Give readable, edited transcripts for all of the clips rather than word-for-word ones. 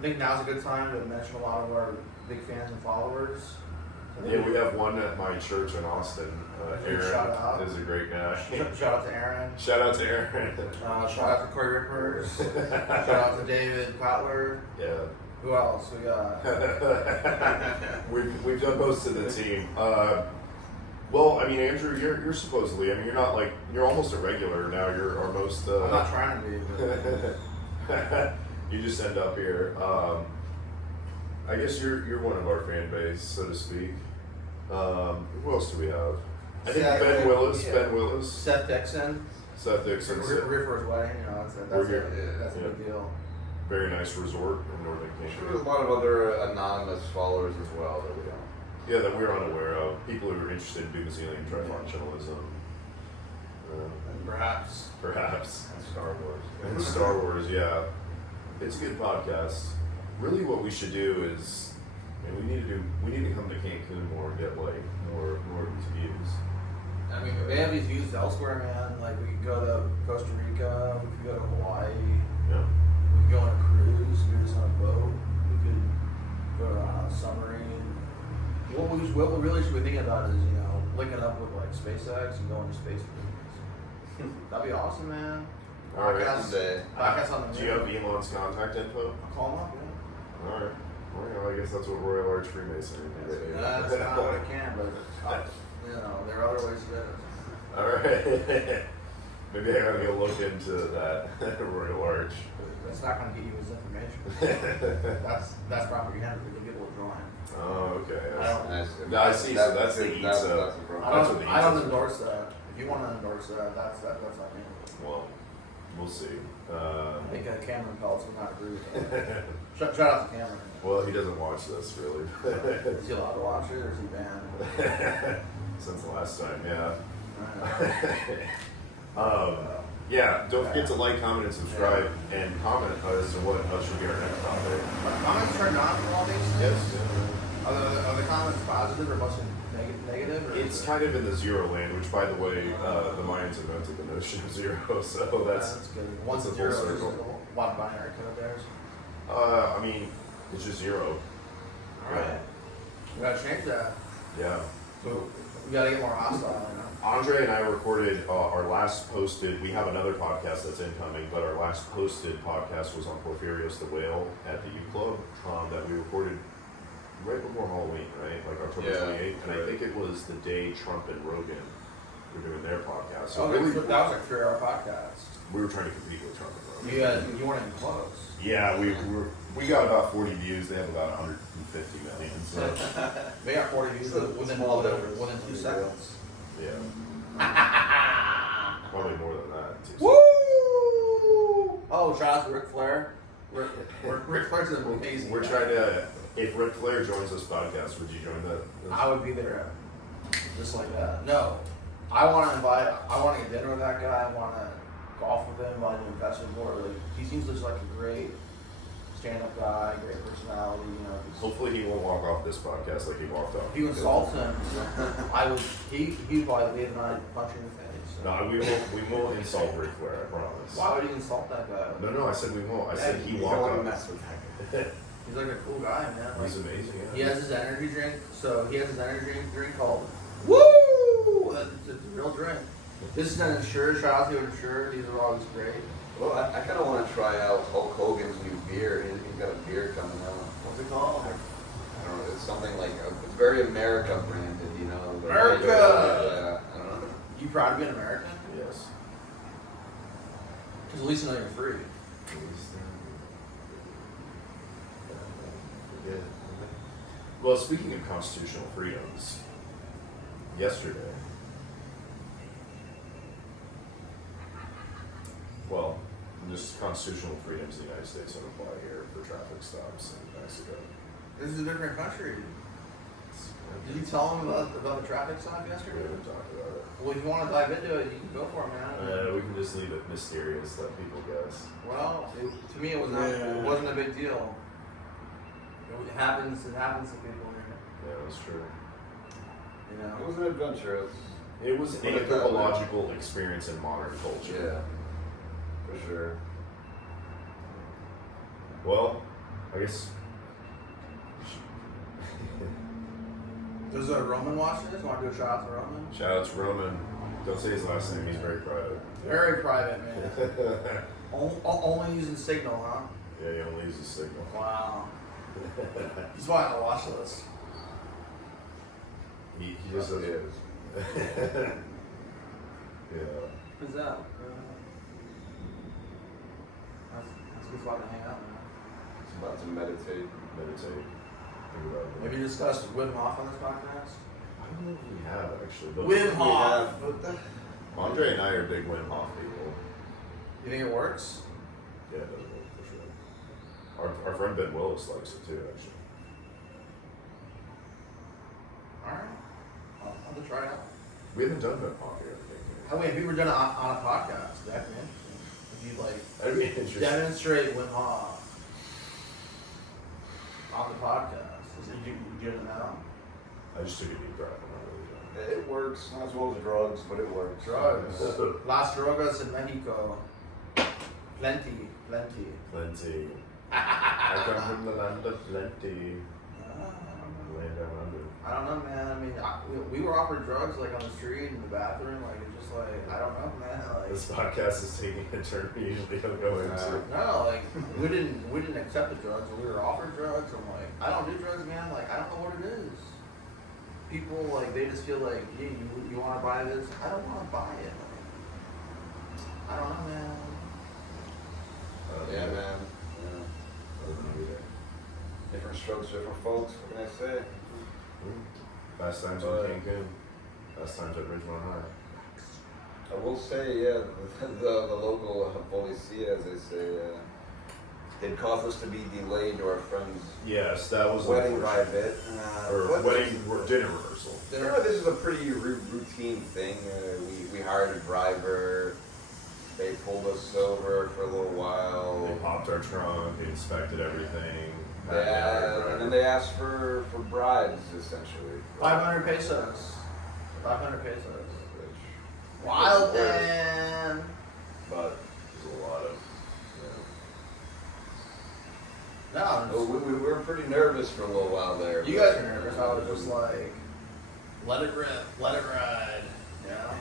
think now's a good time to mention a lot of our big fans and followers. Yeah, we have one at my church in Austin. Aaron is a great guy. Shout out to Aaron. Shout out to Aaron. Shout out to Corey Rippers. Shout out to David Cutler. Yeah. Who else we got? we've done most of the team. Well, I mean, Andrew, you're supposedly. I mean, you're almost a regular now. You're our most. I'm not trying to be. But... You just end up here. I guess you're one of our fan base, so to speak. Who else do we have? I think Ben Willis. Yeah. Ben Willis. Seth Dixon. Ripper's wedding. You know, that's a big deal. Very nice resort in Northern Canada. Sure, there's a lot of other anonymous followers as well that we don't. Yeah, that we're unaware of. People who are interested in New Zealand trifunctionalism. And perhaps. And Star Wars. And Star Wars, yeah. It's a good podcast. Really, what we should do is, we need to come to Cancun more and get like more of these views. I mean, they have these views elsewhere, man. Like we could go to Costa Rica, we could go to Hawaii. Yeah. We could go on a cruise, cruise on a boat. We could go on a submarine. What we really should be thinking about is, linking up with like SpaceX and going to space. That'd be awesome, man. Podcast on the Do you have Elon's contact info? I'll call him up, yeah. Alright. Well, I guess that's what Royal Arch Freemasonry can do. That's not what I can, but there are other ways to do it. Alright. Maybe I gotta go look into that Royal Arch. That's not going to get you his information. that's propaganda to get people to join. Oh, okay. I see. So that's the EATS. I don't endorse that. If you want to endorse that, that's not me. Well, we'll see. I think Cameron Peltz would not agree with that. Shout out to Cameron. Well, he doesn't watch this, really. Is he allowed to watch it, or is he banned? Since the last time, yeah. Yeah, don't forget to like, comment, and subscribe, and comment as to what should be our next topic. Are comments turned on for all these things? Yes. Are the comments positive or mostly negative? Or it's kind of in the zero land, which, by the way, the Mayans invented the notion of zero, so that's good. Once a full circle. What binary code there's? I mean, it's just zero. Alright. We gotta change that. Yeah. So we gotta get more hostile, Andrei and I recorded our last posted, we have another podcast that's incoming, but our last posted podcast was on Porphyrios the Whale at the U Club that we recorded right before Halloween, right? Like October 28th. And I think it was the day Trump and Rogan were doing their podcast. So that was a 3-hour podcast. We were trying to compete with Trump and Rogan. You weren't even close. Yeah, we got about 40 views. They have about 150 million. So. They got 40 views within 2 seconds. Yeah. Probably more than that. Woo! Oh, shout out to Ric Flair. Ric Flair's amazing. We're trying to. If Ric Flair joins this podcast, would you join that? I would be there, just like that. No, I want to get dinner with that guy. I want to golf with him. I want to invest with him more. Like, he seems just like a great stand-up guy, great personality. Hopefully, he won't walk off this podcast like he walked off. If you insult him, he'd probably leave and I'd punch him in the face. No, we won't insult Ric Flair. I promise. Why would you insult that guy? No, I said we won't. I said he walked off. Mess with that guy. He's like a cool guy, man. He's amazing. Yeah. He has his energy drink. So he has his energy drink called Woo! It's a real drink. This is an Ensure. Shout out to Ensure. These are always great. Well, I kind of want to try out Hulk Hogan's new beer. He's got a beer coming out. What's it called? I don't know. It's something like it's very America branded, America. Yeah, I don't know. You proud to be an American? Yes. Because at least you know you're free. Well, speaking of constitutional freedoms, yesterday, just constitutional freedoms in the United States don't apply here for traffic stops in Mexico. This is a different country. Did you tell them about the traffic stop yesterday? We haven't talked about it. Well, if you want to dive into it, you can go for it, man. We can just leave it mysterious, let people guess. Well, to me, it wasn't a big deal. It happens to people here. Yeah, that's true. You know? It was an adventure. It was an anthropological experience in modern culture. Yeah, for sure. Well, I guess. Does Roman watch this? Want to do a shout out to Roman? Shout out to Roman. Don't say his last name. He's very private. Very private, man. Only using Signal, huh? Yeah, he only uses Signal. Wow. He's wanting to watch this. He just says is. Yeah. Who's that? That's good spot to hang out, man. He's about to meditate. Meditate. Think about it. Have you discussed Wim Hof on this podcast? I don't know if we have actually. But Wim Hof! Andre and I are big Wim Hof people. You think it works? Yeah, it does work for sure. Our friend Ben Willis likes it too, actually. Alright. I'll have to try it out. We haven't done Wim Hof here, I think. How have you ever done it on a podcast? That'd be interesting. If you like That'd be interesting. demonstrate Wim Hof on the podcast. You do it now? I just took a deep breath. I'm not really done. It works, not as well as drugs, but it works. Drugs. Las drogas in Mexico. Plenty. Plenty. I come from the land of plenty. Land down under. I don't know, man. I mean, we were offered drugs like on the street in the bathroom. Like it's just like I don't know, man. Like This podcast is taking a turn we usually don't go into. no, like we didn't accept the drugs. We were offered drugs. I'm like, I don't do drugs, man. Like I don't know what it is. People like they just feel like, yeah, you want to buy this? I don't want to buy it. Like, I don't know, man. Yeah, man. Yeah. Different strokes, different folks. What can I say? Fast times in Cancun. Fast times at Ridgemont High. I will say, yeah, the local policia, as they say, it caused us to be delayed to our friend's Yes, that was wedding by a unfortunate. bit. Or But wedding dinner rehearsal. You know, this is a pretty routine thing. We hired a driver. They pulled us over for a little while. They popped our trunk, they inspected everything. Yeah, and then they asked for bribes, essentially. 500 pesos. 500 pesos. Which, Wild man. but There's a lot of. No, we were pretty nervous for a little while there. you guys are nervous. I was just like, let it rip, let it ride. Yeah.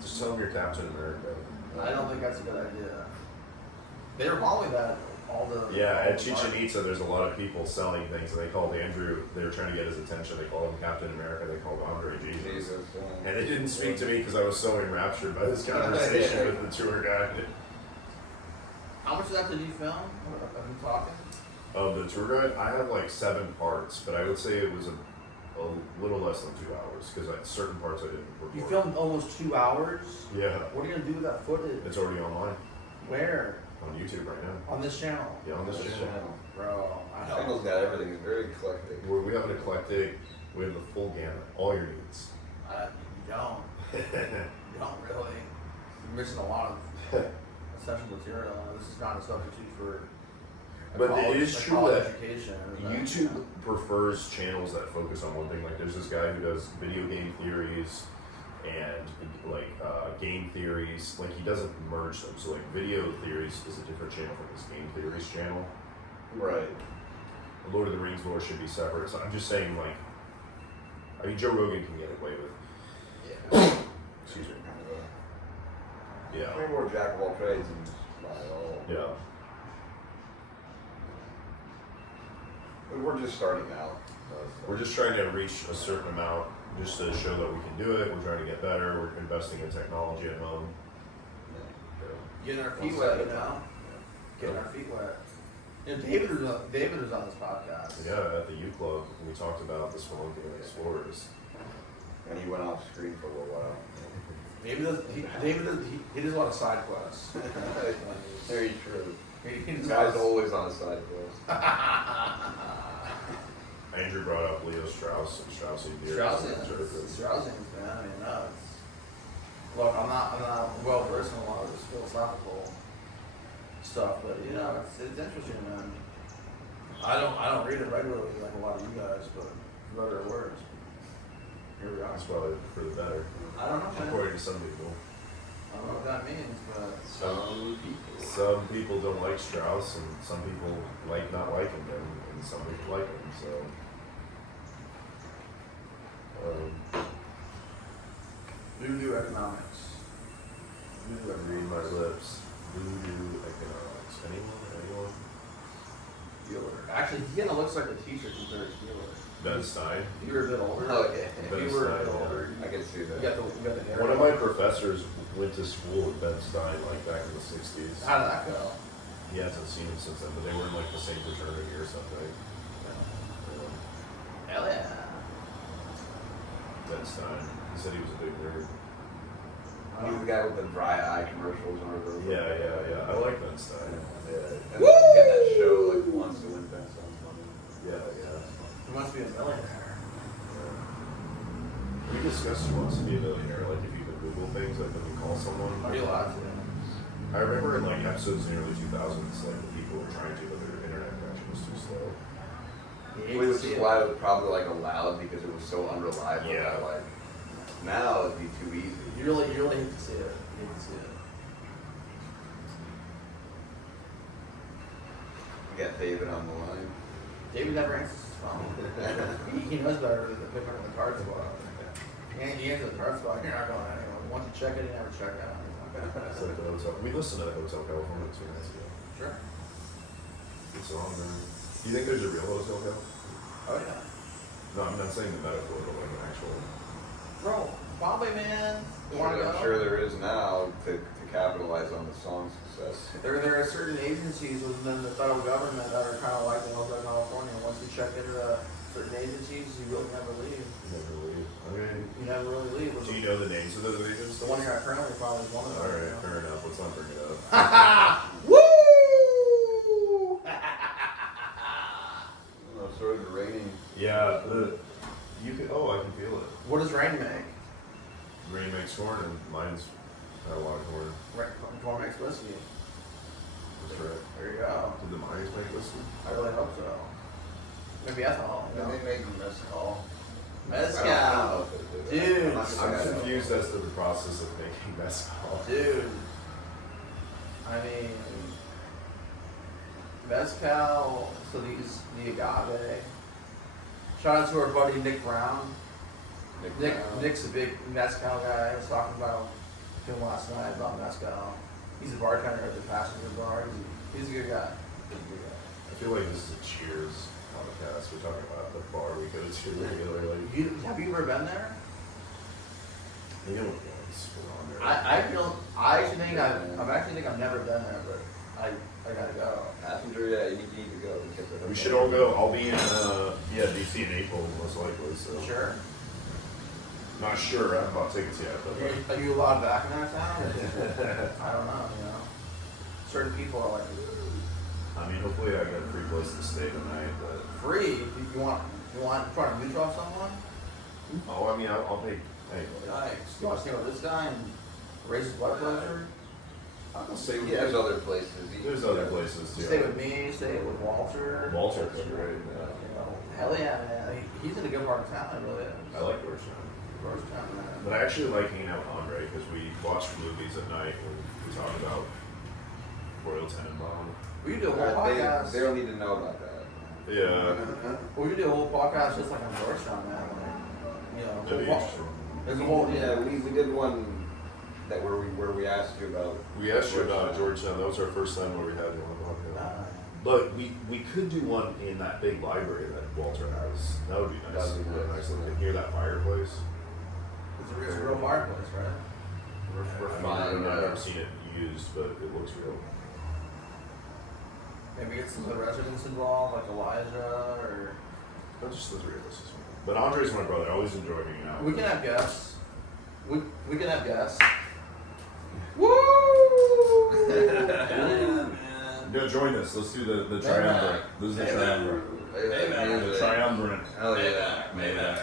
Just tell them you're Captain America. I don't think that's a good idea. They were calling me that all the. Yeah, at Chichen Itza, there's a lot of people selling things, and they called Andrew. They were trying to get his attention. They called him Captain America. They called Andre Jesus. And they didn't speak to me because I was so enraptured by this conversation with the tour guide. How much of that did you film? Of you talking? Of the tour guide, I have like 7 parts, but I would say it was a little less than 2 hours because certain parts I didn't record. You filmed almost 2 hours? Yeah. What are you gonna do with that footage? It's already online Where? on YouTube right now. On this channel? Yeah, on this channel. Bro, I The channel's got everything. It's very eclectic. We have an eclectic. We have the full gamut, all your needs. You don't. You don't really. You're missing a lot of essential material. This is not a substitute for. But it is true that education. YouTube prefers channels that focus on one thing. Like there's this guy who does video game theories and like game theories. Like he doesn't merge them. So like video theories is a different channel from his game theories channel. Right. Lord of the Rings lore should be separate. So I'm just saying like, I mean Joe Rogan can get away with. Yeah. Excuse me. Maybe Yeah. we're jack of all trades and not at all. Yeah. We're just starting out. We're just trying to reach a certain amount just to show that we can do it. We're trying to get better. We're investing in technology at home. Getting our feet wet, you know? Getting our feet wet. You know, David was on this podcast. Yeah, at the U Club, we talked about the Spelunking and Explorers. And he went off screen for a little while. David does a lot of side quests. Very true. He This does guy's always on a side quest. Andrew brought up Leo Strauss and Straussian theories. Straussians, man. I mean, no. Look, I'm not well versed in a lot of this philosophical stuff, but you know, it's interesting, man. I don't read it regularly like a lot of you guys, but for better or worse, here we are. That's probably for the better. I don't know, man. According to some people. I don't know what that means, but Some people. Some people don't like Strauss, and some people like not liking him. like them. So. Voodoo economics. Read my lips. Voodoo economics. Anyone? Dealer. Actually, he kind of looks like a teacher compared to Dealer. Ben Stein. If you were a bit older. Oh, yeah. If you were a bit older. I can see that. You got the hair. One of my professors went to school with Ben Stein like back in the 60s. How did that go? He hasn't seen him since then, but they were in like the same fraternity or something. Hell yeah. Ben Stein. He said he was a big nerd. He was the guy with the dry eye commercials or whatever. Yeah. I like Ben Stein. Yeah. And then he had that show like once to win Ben Stein's money. Yeah. He wants to be a millionaire. We discussed who wants to be a millionaire, like if you can Google things, like when you call someone. Are you allowed to? I remember in like episodes in the early 2000s, like the people were trying to, but their internet connection was too slow. Which is why it was probably like allowed because it was so unreliable. Yeah. That, like now it'd be too easy. You really hate to see it. You hate to see it. We got David on the line. David never answers his phone. he knows better than to pick up the card spot. He answers the card spot. You're not going anywhere. Once you check it, you never check out. It's like the hotel. We listened to the Hotel California 2 nights ago. Sure. Good song, man. Do you think there's a real Hotel Cal? Oh yeah. No, I'm not saying the metaphor, but like an actual. Bro, probably, man. You want to go? I'm sure there is now to capitalize on the song's success. There are certain agencies within the federal government that are kind of like the Hotel California. Once you check into certain agencies, you really never leave. Never leave. I mean, You never really leave. do you know the names of those agents? The one you're at currently probably is one of them. Alright, fair enough. Let's not bring it up. Woo! Oh, sort of raining. Yeah, you can. Oh, I can feel it. What does rain make? Green makes corn, and mine's had a lot of corn. Corn makes whiskey. That's right. There you go. Did the mines make whiskey? I really hope so. Maybe ethanol. You And know? they make mezcal. Mezcal. Dude. I'm confused as to the process of making mezcal. Dude. I mean, mezcal, so the agave. Shout out to our buddy Nick Brown. Nick's a big mezcal guy. I was talking about him last night about mezcal. He's a bartender at the Passenger Bar. He's a good guy. I feel like this is a Cheers podcast. We're talking about the bar we go to regularly. Have you ever been there? Maybe once we're on there. I actually think I've never been there, but I gotta go. Passenger, yeah, you need to go. We should all go. I'll be in DC in April most likely. So Sure. not sure. I haven't bought tickets yet, but Are you allowed back in that town? I don't know. You know, certain people are like I mean, hopefully I get a free place to stay tonight. But free. You want trying to neutral someone? oh, I mean, I'll pay anyway. Nice. You want to stay with this guy and raise his blood pressure? I'll stay with There's other places. There's other places too. Stay with me. Stay with Walter. Walter's great. You know, hell yeah, man. He's in a good part of town. Really is. I like Georgetown. Georgetown, man. But I actually like hanging out with Andrei because we watch movies at night and we talk about Royal Tenenbaum. We could do a whole podcast. They don't need to know about that. Yeah. We could do a whole podcast just like on Georgetown, man. Like, you know, That'd be interesting. there's a whole Yeah, we did one that where we asked you about. We asked you about Georgetown. That was our first time where we had you on the podcast. But we could do one in that big library that Walter has. That would be nice. That would be Really nice. nice. Like near that fireplace. It's a real fireplace, right? I've never seen it used, but it looks real. Maybe get some of the residents involved, like Elijah, or Not just the three of us. Is fine. But Andrei's my brother. I always enjoy hanging out. we can have guests. We can have guests. Woo! Yeah, man. No, join us. Let's do the triumvirate. This is the triumvirate. The triumvirate. Hell yeah. Maybach.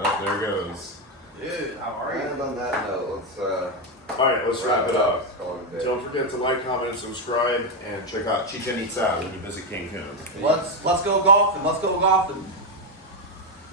Oh, there goes. Dude, how are And you? on that note, let's All right, let's wrap it up. Let's call it a day. Don't forget to like, comment, and subscribe, and check out Chichen Itza when you visit Cancun. Let's go golfing. Let's go golfing.